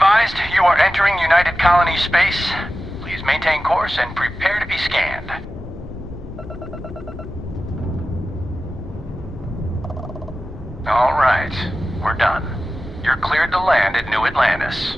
advised, you are entering United Colony space. Please maintain course and prepare to be scanned. All right, we're done. You're cleared to land at New Atlantis.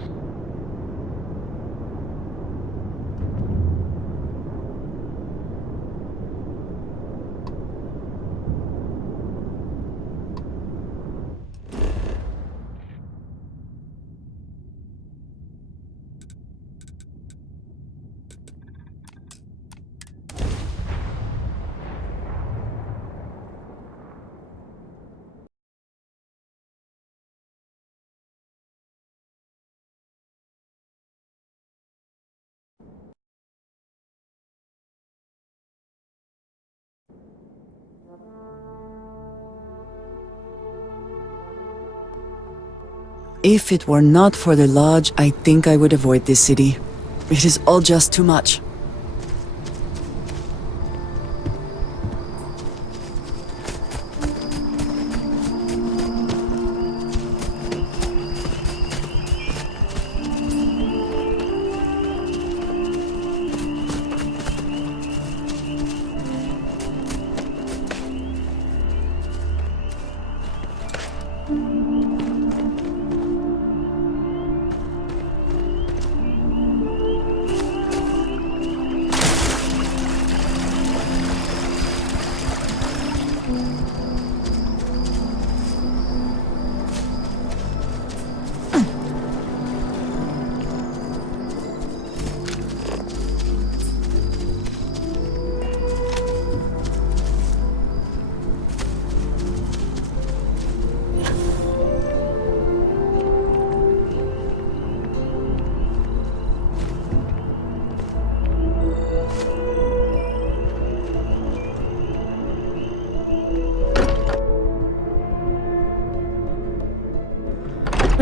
If it were not for the lodge, I think I would avoid this city. It is all just too much.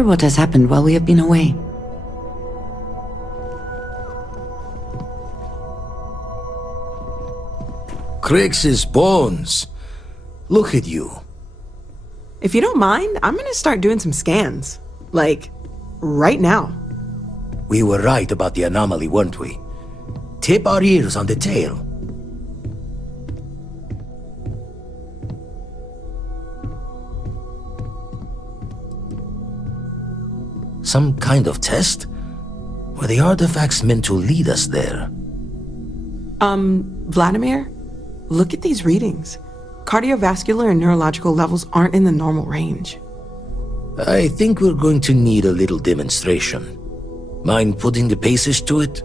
What has happened while we have been away? Crix's bones. Look at you. If you don't mind, I'm gonna start doing some scans. Like, right now. We were right about the anomaly, weren't we? Tip our ears on the tail. Some kind of test? Were the artifacts meant to lead us there? Vladimir? Look at these readings. Cardiovascular and neurological levels aren't in the normal range. I think we're going to need a little demonstration. Mind putting the paces to it?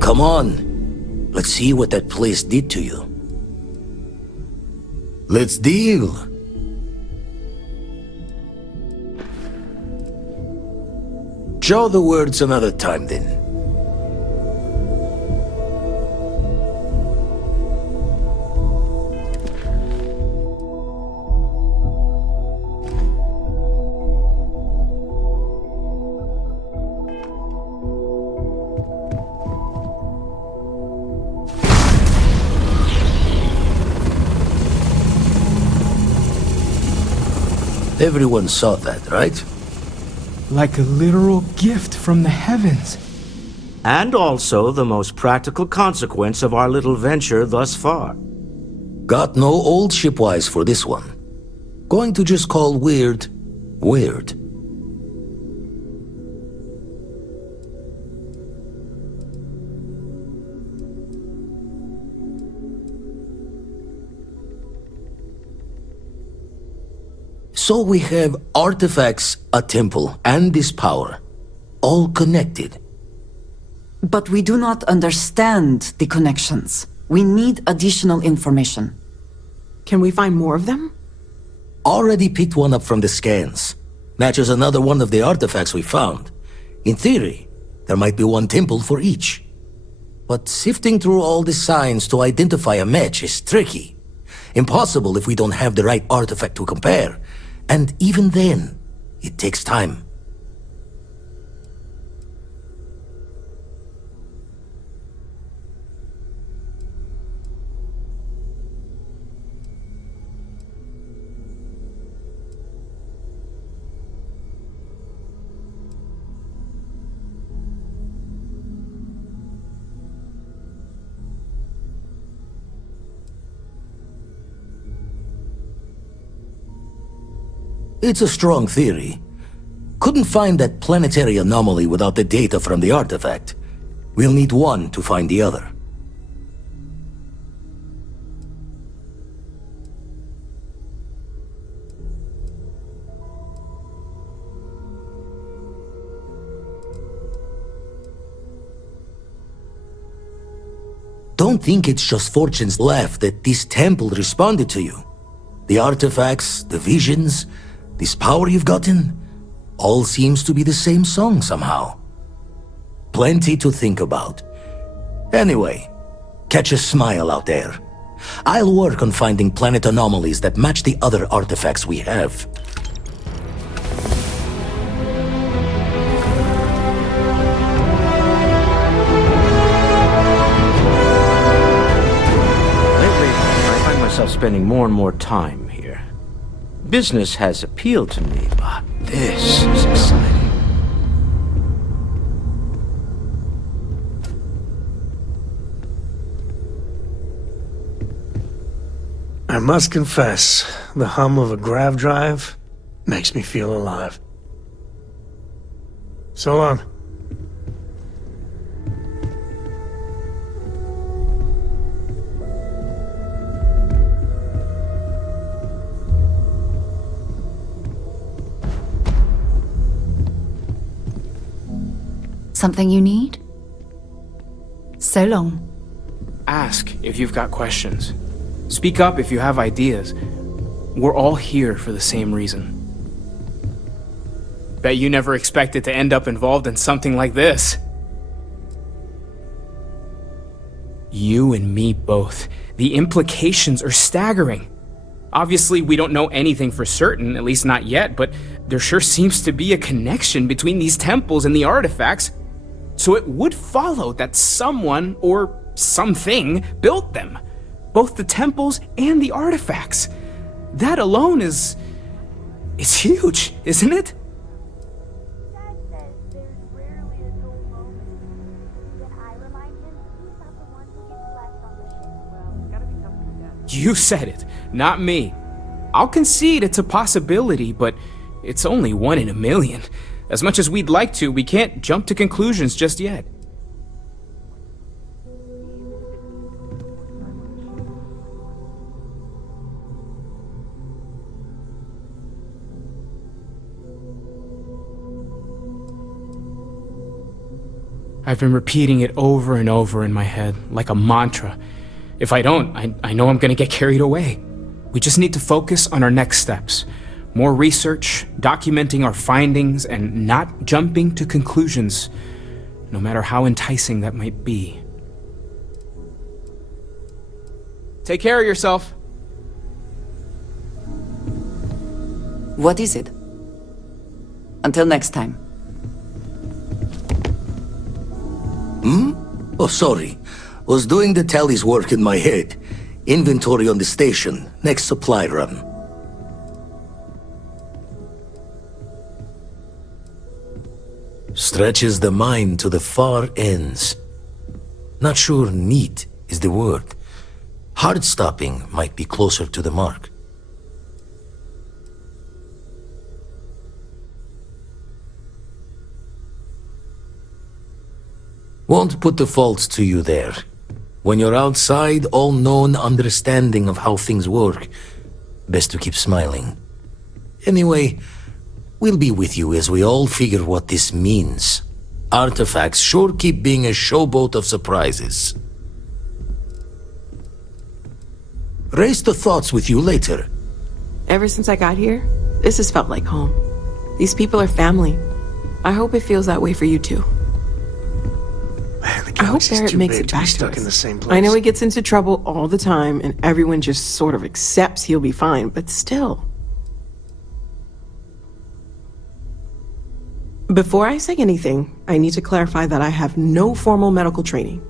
Come on. Let's see what that place did to you. Let's deal. Jaw the words another time then. Everyone saw that, right? Like a literal gift from the heavens. And also the most practical consequence of our little venture thus far. Got no old shipwise for this one. Going to just call weird, weird. So we have artifacts, a temple, and this power, all connected. But we do not understand the connections. We need additional information. Can we find more of them? Already picked one up from the scans. Matches another one of the artifacts we found. In theory, there might be one temple for each. But sifting through all the signs to identify a match is tricky. Impossible if we don't have the right artifact to compare. And even then, it takes time. It's a strong theory. Couldn't find that planetary anomaly without the data from the artifact. We'll need one to find the other. Don't think it's just fortune's left that this temple responded to you. The artifacts, the visions, this power you've gotten, all seems to be the same song somehow. Plenty to think about. Anyway, catch a smile out there. I'll work on finding planet anomalies that match the other artifacts we have. Lately, I find myself spending more and more time here. Business has appealed to me, but this is exciting. I must confess, the hum of a grav drive makes me feel alive. So long. Something you need? So long. Ask if you've got questions. Speak up if you have ideas. We're all here for the same reason. Bet you never expected to end up involved in something like this. You and me both. The implications are staggering. Obviously, we don't know anything for certain, at least not yet, but there sure seems to be a connection between these temples and the artifacts. So it would follow that someone, or something, built them. Both the temples and the artifacts. That alone is huge, isn't it? Dad says there's rarely a dull moment. When I remind him, he's not the one who gets left on the ship. Well, it's gotta be something to Dad. You said it, not me. I'll concede it's a possibility, but it's only 1 in a million. As much as we'd like to, we can't jump to conclusions just yet. I've been repeating it over and over in my head, like a mantra. If I don't, I know I'm gonna get carried away. We just need to focus on our next steps. More research, documenting our findings, and not jumping to conclusions, no matter how enticing that might be. Take care of yourself. What is it? Until next time. Oh, sorry. Was doing the tally's work in my head. Inventory on the station, next supply run. Stretches the mind to the far ends. Not sure neat is the word. Heart-stopping might be closer to the mark. Won't put the faults to you there. When you're outside, all known understanding of how things work, best to keep smiling. Anyway, we'll be with you as we all figure what this means. Artifacts sure keep being a showboat of surprises. Raise the thoughts with you later. Ever since I got here, this has felt like home. These people are family. I hope it feels that way for you too. Man, the I hope galaxy's Barrett too makes big it to be back to stuck us. in the same place. I know he gets into trouble all the time, and everyone just sort of accepts he'll be fine, but still. Before I say anything, I need to clarify that I have no formal medical training.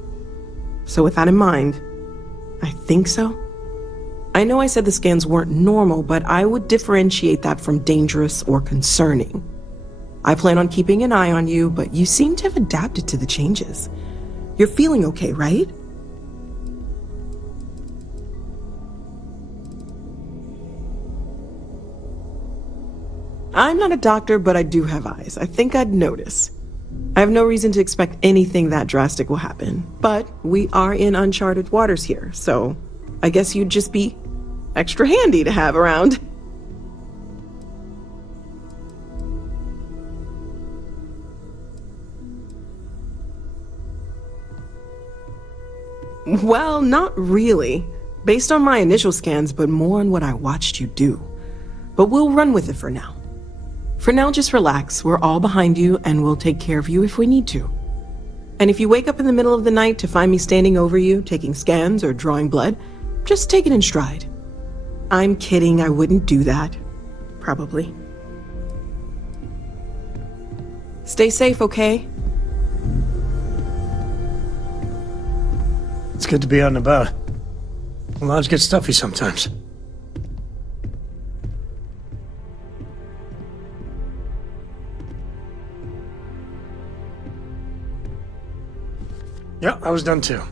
So with that in mind, I think so. I know I said the scans weren't normal, but I would differentiate that from dangerous or concerning. I plan on keeping an eye on you, but you seem to have adapted to the changes. You're feeling okay, right? I'm not a doctor, but I do have eyes. I think I'd notice. I have no reason to expect anything that drastic will happen, but we are in uncharted waters here, so I guess you'd just be extra handy to have around. Well, not really. Based on my initial scans, but more on what I watched you do. But we'll run with it for now. For now, just relax. We're all behind you, and we'll take care of you if we need to. And if you wake up in the middle of the night to find me standing over you, taking scans or drawing blood, just take it in stride. I'm kidding, I wouldn't do that. Probably. Stay safe, okay? It's good to be out and about. The lodge gets stuffy sometimes. Yeah, I was done too.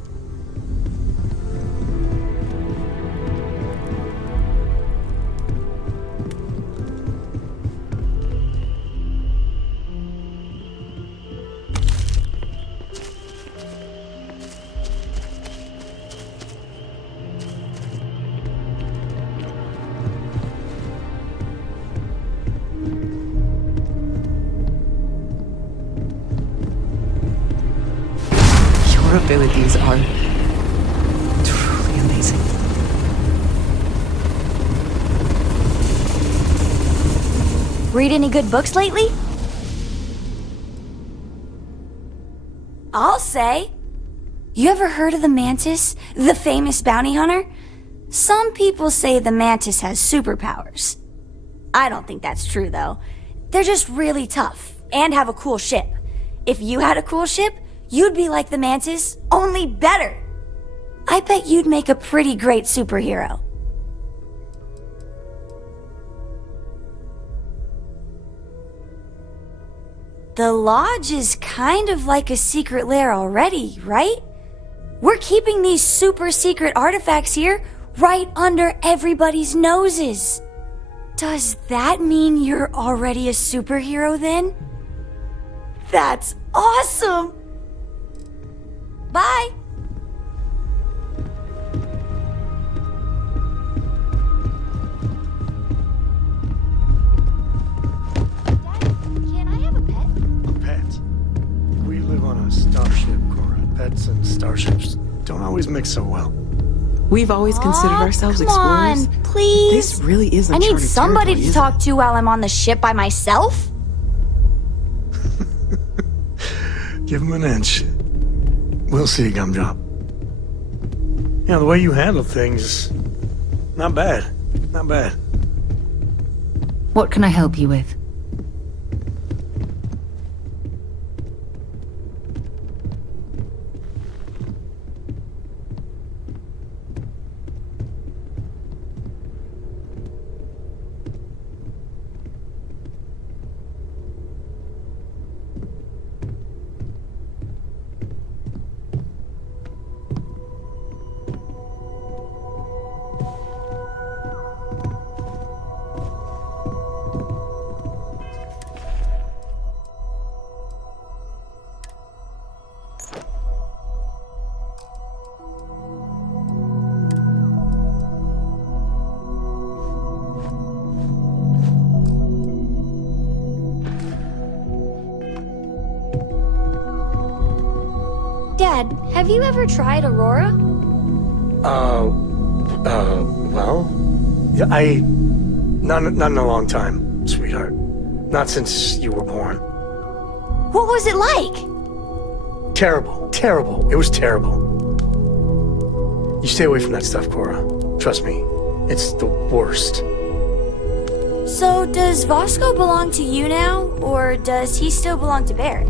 Your abilities are truly amazing. Read any good books lately? I'll say. You ever heard of the Mantis, the famous bounty hunter? Some people say the Mantis has superpowers. I don't think that's true, though. They're just really tough and have a cool ship. If you had a cool ship, you'd be like the Mantis, only better. I bet you'd make a pretty great superhero. The Lodge is kind of like a secret lair already, right? We're keeping these super secret artifacts here right under everybody's noses. Does that mean you're already a superhero then? That's awesome! Bye! Can I have a pet? A pet? We live on a starship, Cora. Pets and starships don't always mix so well. We've always considered ourselves come explorers. on, please. This really is I uncharted need somebody territory, to isn't talk it? to while I'm on the ship by myself. Give him an inch. We'll see, Gumdrop. Yeah, the way you handle things, not bad. Not bad. What can I help you with? Dad, have you ever tried Aurora? Well? Yeah, not in a long time, sweetheart. Not since you were born. What was it like? Terrible. Terrible. It was terrible. You stay away from that stuff, Cora. Trust me. It's the worst. So, does Vasco belong to you now, or does he still belong to Barrett?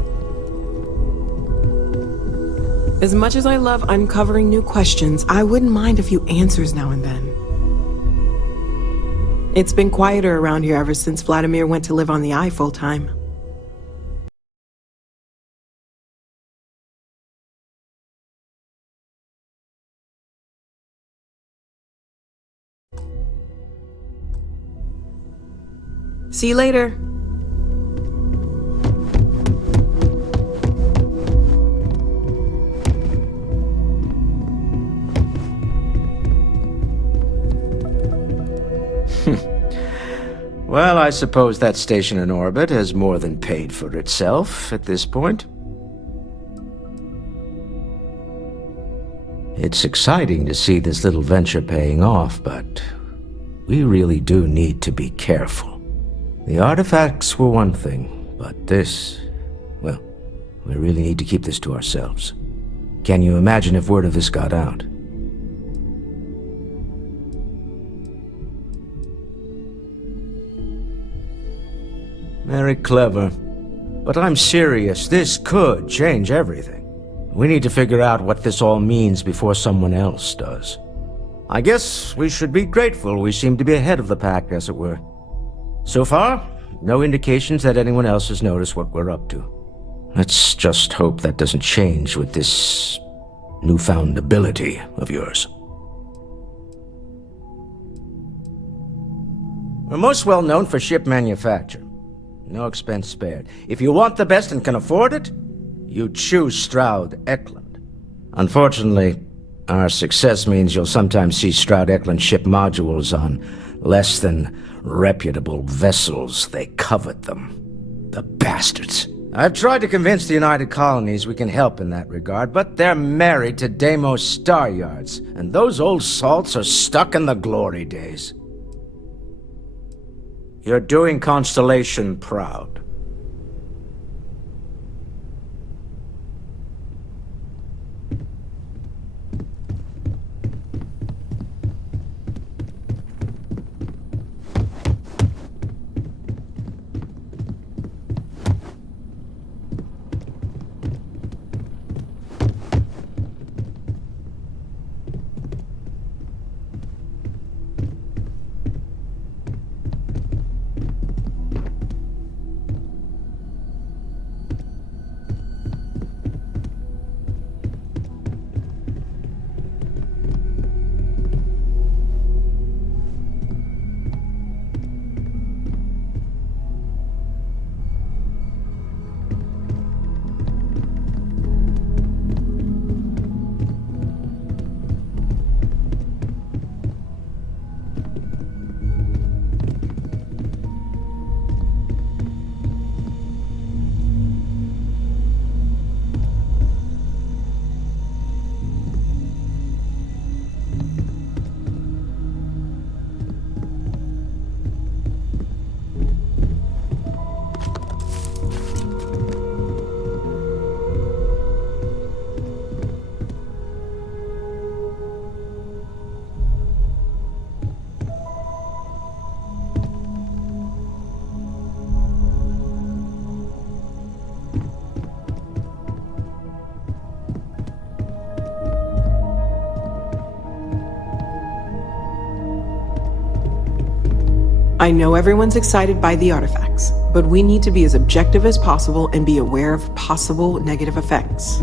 As much as I love uncovering new questions, I wouldn't mind a few answers now and then. It's been quieter around here ever since Vladimir went to live on the Eye full time. See you later. Well, I suppose that station in orbit has more than paid for itself at this point. It's exciting to see this little venture paying off, but we really do need to be careful. The artifacts were one thing, but this, well, we really need to keep this to ourselves. Can you imagine if word of this got out? Very clever. But I'm serious, this could change everything. We need to figure out what this all means before someone else does. I guess we should be grateful we seem to be ahead of the pack, as it were. So far, no indications that anyone else has noticed what we're up to. Let's just hope that doesn't change with this newfound ability of yours. We're most well known for ship manufacture. No expense spared. If you want the best and can afford it, you choose Stroud Eklund. Unfortunately, our success means you'll sometimes see Stroud Eklund ship modules on less than reputable vessels. They covet them. The bastards. I've tried to convince the United Colonies we can help in that regard, but they're married to Deimos Star Yards, and those old salts are stuck in the glory days. You're doing Constellation proud. I know everyone's excited by the artifacts, but we need to be as objective as possible and be aware of possible negative effects.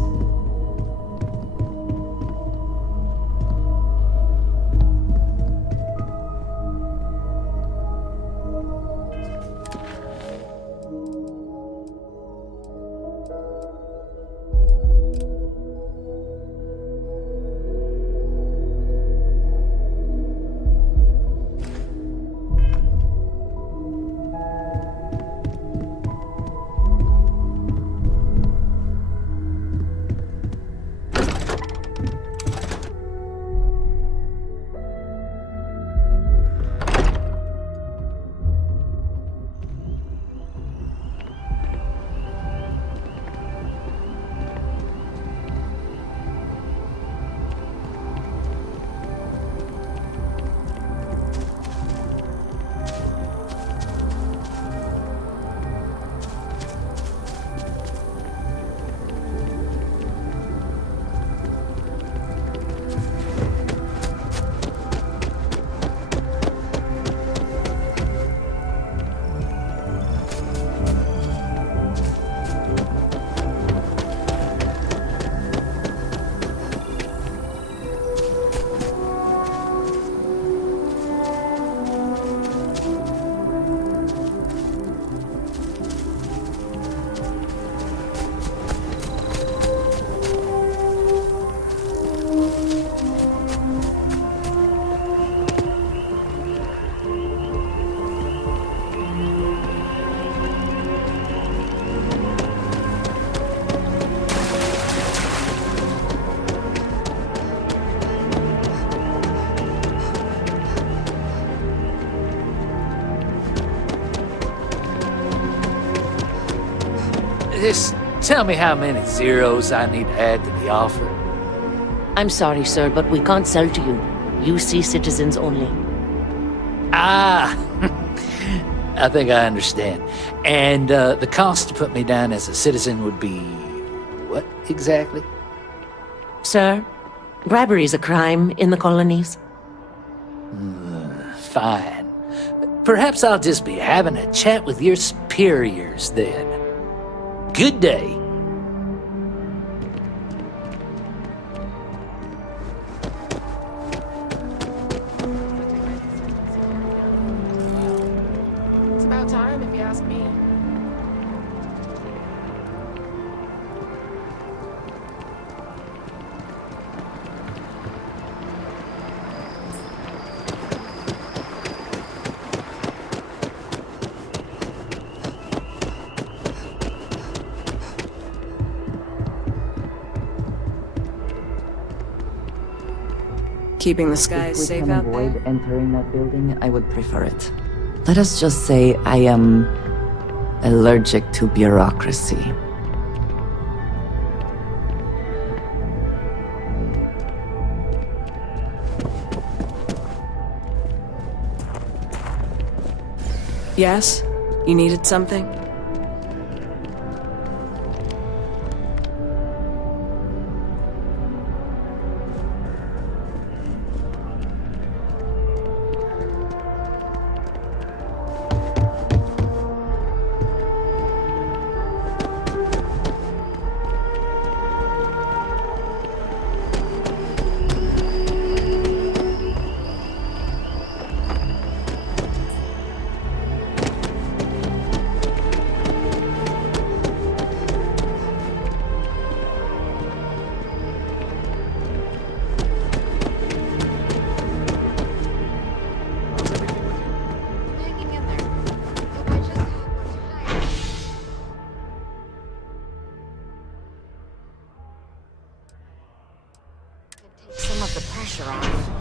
Just tell me how many zeros I need to add to the offer. I'm sorry, sir, but we can't sell to you. UC citizens only. Ah, I think I understand. And the cost to put me down as a citizen would be what exactly? Sir, bribery is a crime in the colonies. Fine. Perhaps I'll just be having a chat with your superiors then. Good day. It's about time, if you ask me. Keeping the skies safe out there. If we can avoid entering that building, I would prefer it. Let us just say I am allergic to bureaucracy. Yes? You needed something? Some of the pressure off.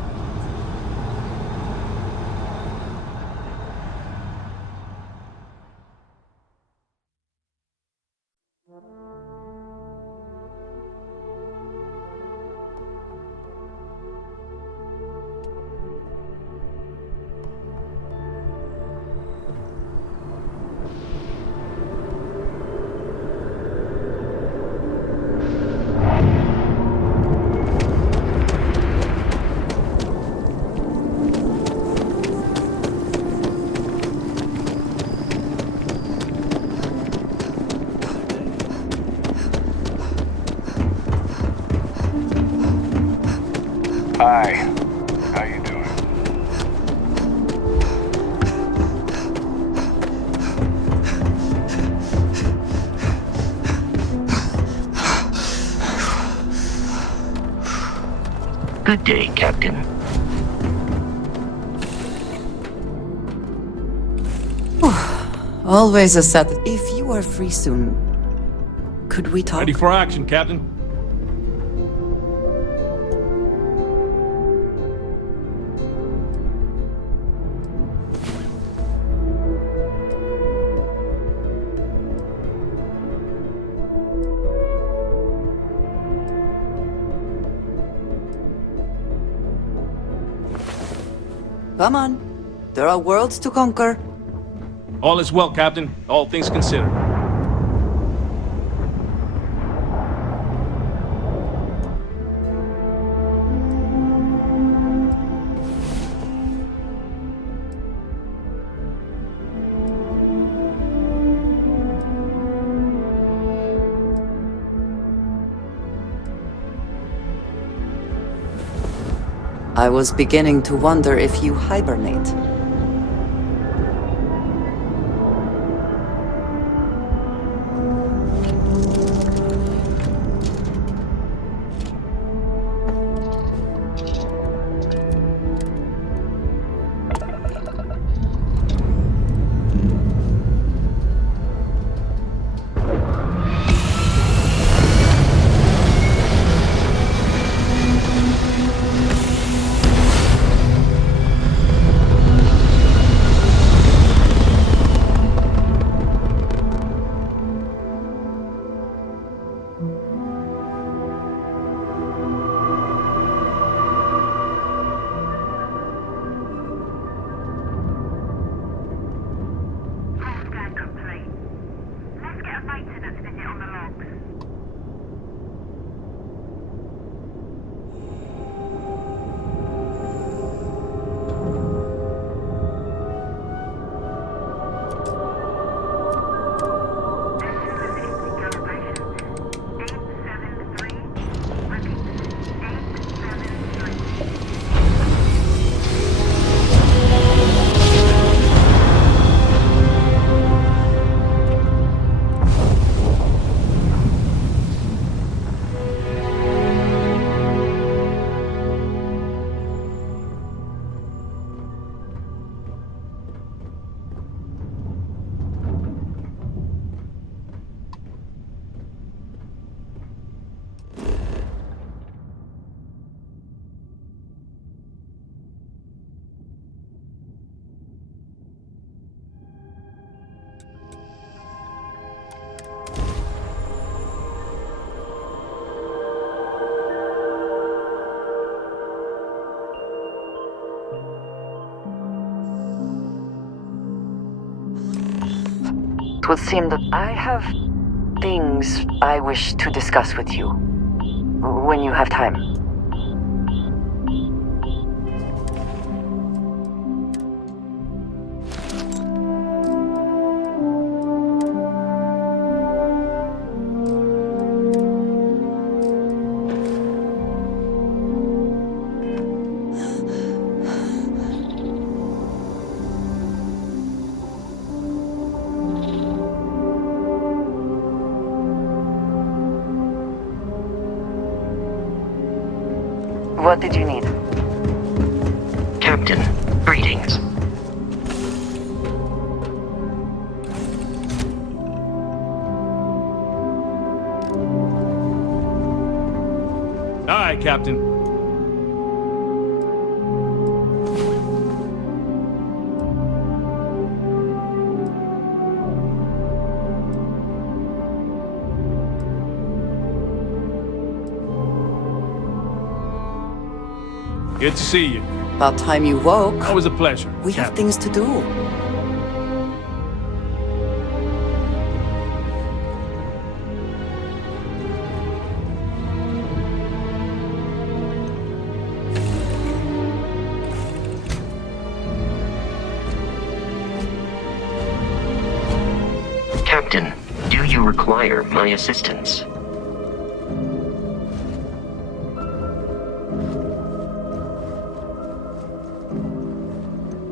Hi. How you doing? Good day, Captain. Always a set. If you are free soon, could we talk? Ready for action, Captain. Come on. There are worlds to conquer. All is well, Captain. All things considered. I was beginning to wonder if you hibernate. It would seem that I have things I wish to discuss with you. When you have time. What did you need? Captain, greetings. Aye, Captain. Good to see you. About time you woke. Always a pleasure. We have things to do. Captain, do you require my assistance?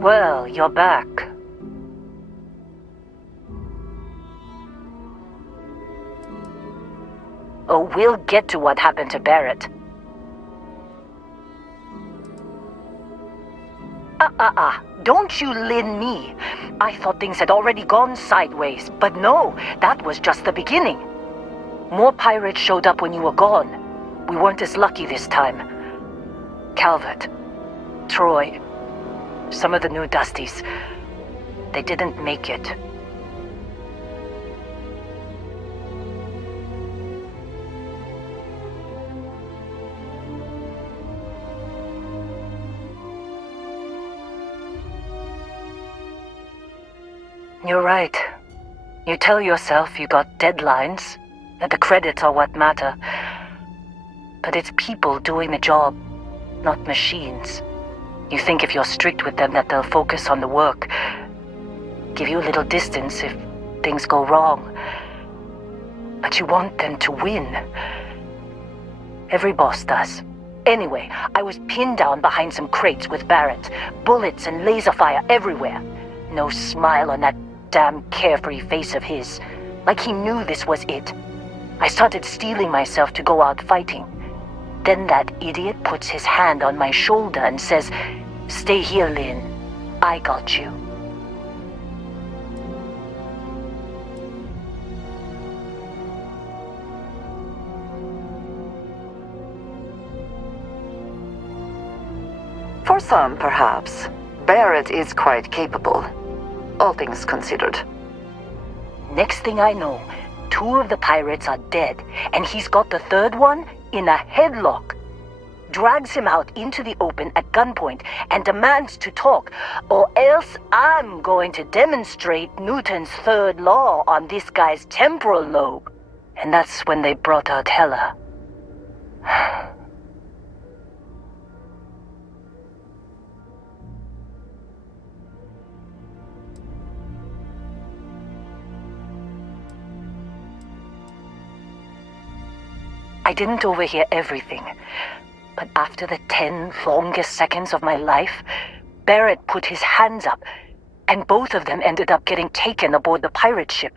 Well, you're back. Oh, we'll get to what happened to Barrett. Don't you Lin me. I thought things had already gone sideways, but no, that was just the beginning. More pirates showed up when you were gone. We weren't as lucky this time. Calvert, Troy, some of the new Dusties, they didn't make it. You're right. You tell yourself you got deadlines, that the credits are what matter. But it's people doing the job, not machines. You think if you're strict with them that they'll focus on the work, give you a little distance if things go wrong. But you want them to win. Every boss does. Anyway, I was pinned down behind some crates with Barrett. Bullets and laser fire everywhere. No smile on that damn carefree face of his. Like he knew this was it. I started steeling myself to go out fighting. Then that idiot puts his hand on my shoulder and says, "Stay here, Lin. I got you." For some, perhaps, Barrett is quite capable, all things considered. Next thing I know, 2 of the pirates are dead, and he's got the 3rd one in a headlock. drags him out into the open at gunpoint and demands to talk, or else I'm going to demonstrate Newton's third law on this guy's temporal lobe. And that's when they brought out Hela. I didn't overhear everything, but after the 10 longest seconds of my life, Barrett put his hands up, and both of them ended up getting taken aboard the pirate ship.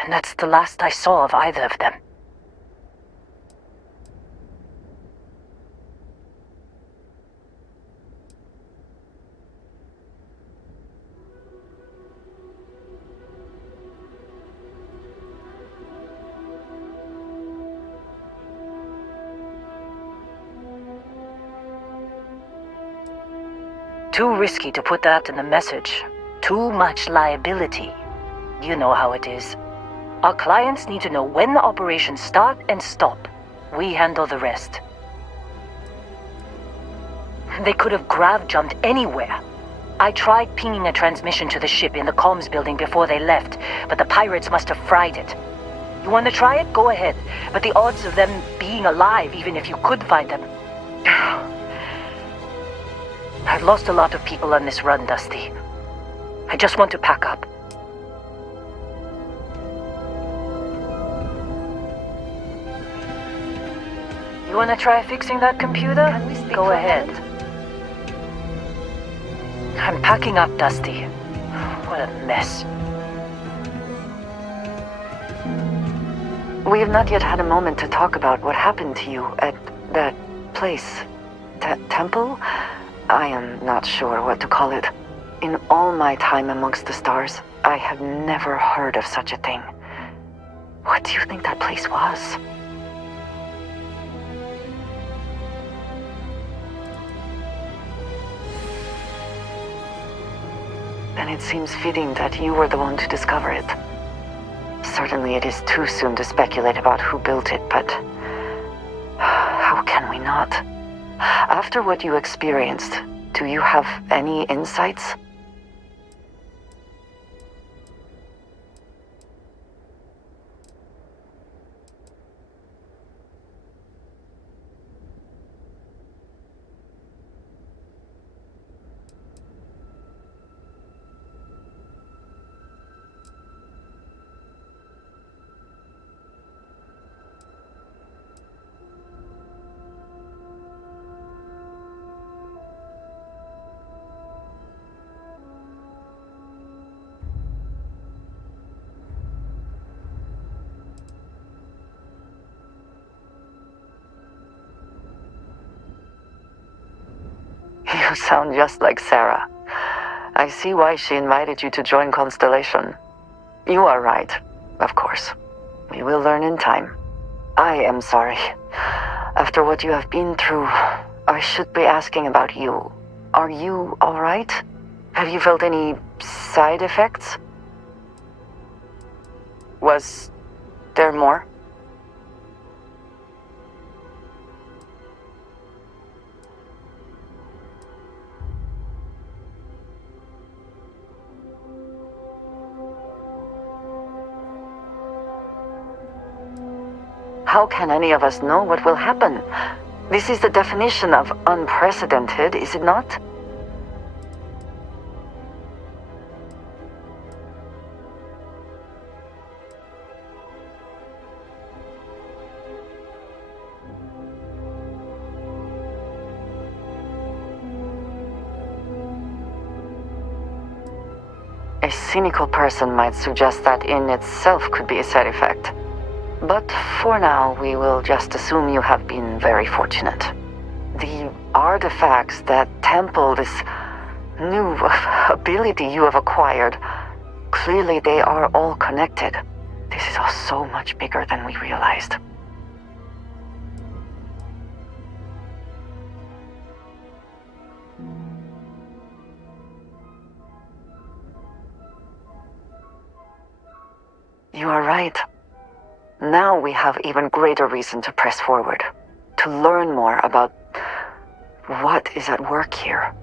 And that's the last I saw of either of them. Too risky to put that in the message. Too much liability. You know how it is. Our clients need to know when the operations start and stop. We handle the rest. They could have grav-jumped anywhere. I tried pinging a transmission to the ship in the comms building before they left, but the pirates must have fried it. You want to try it? Go ahead. But the odds of them being alive, even if you could find them... I've lost a lot of people on this run, Dusty. I just want to pack up. You want to try fixing that computer? Go ahead. I'm packing up, Dusty. What a mess. We have not yet had a moment to talk about what happened to you at that place. Temple? I am not sure what to call it. In all my time amongst the stars, I have never heard of such a thing. What do you think that place was? Then it seems fitting that you were the one to discover it. Certainly it is too soon to speculate about who built it, but how can we not? After what you experienced, do you have any insights? You sound just like Sarah. I see why she invited you to join Constellation. You are right, of course. We will learn in time. I am sorry. After what you have been through, I should be asking about you. Are you all right? Have you felt any side effects? Was there more? How can any of us know what will happen? This is the definition of unprecedented, is it not? A cynical person might suggest that in itself could be a side effect. But for now, we will just assume you have been very fortunate. The artifacts that temple this new ability you have acquired, clearly they are all connected. This is all so much bigger than we realized. You are right. Now we have even greater reason to press forward, to learn more about What is at work here?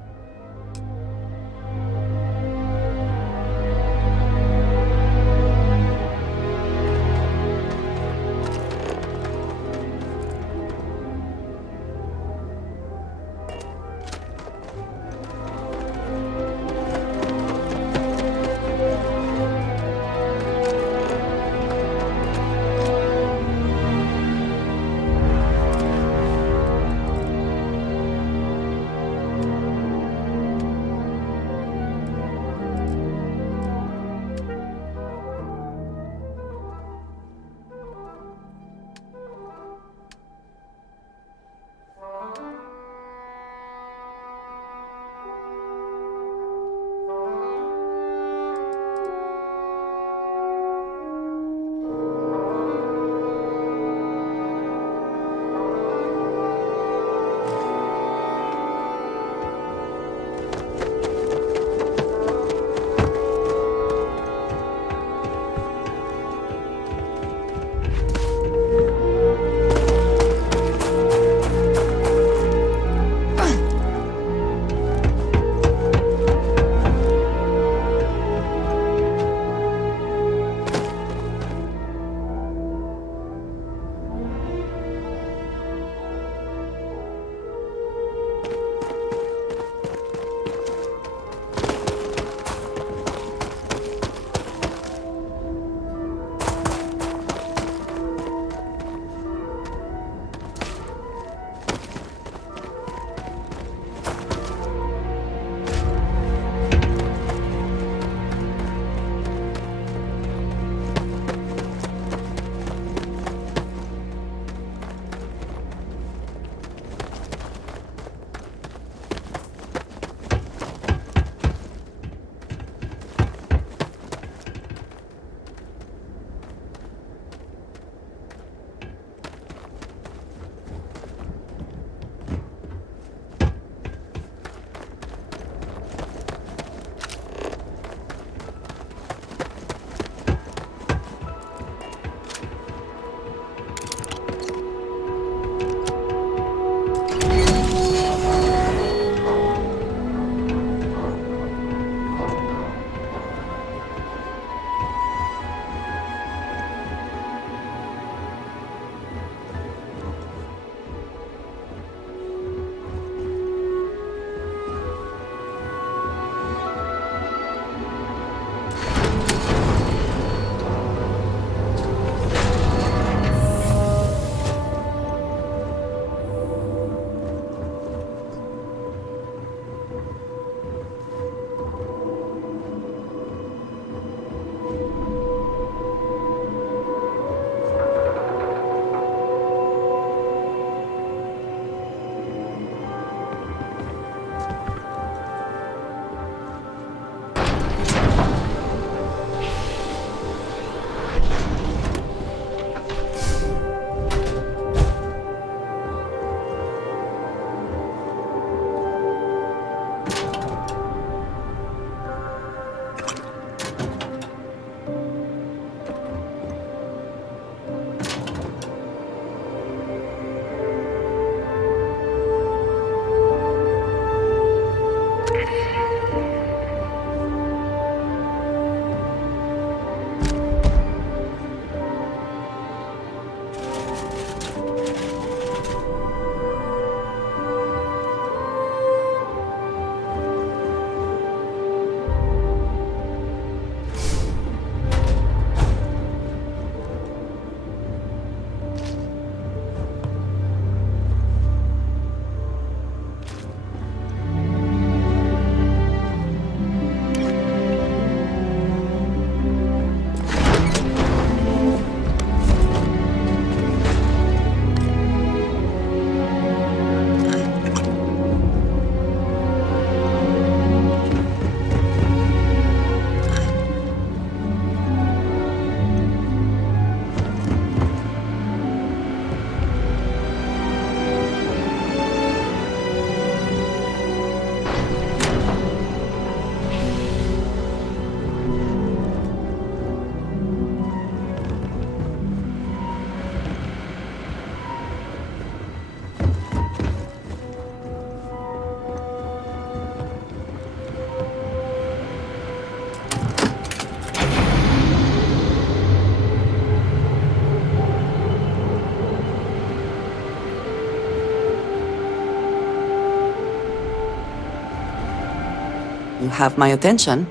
You have my attention.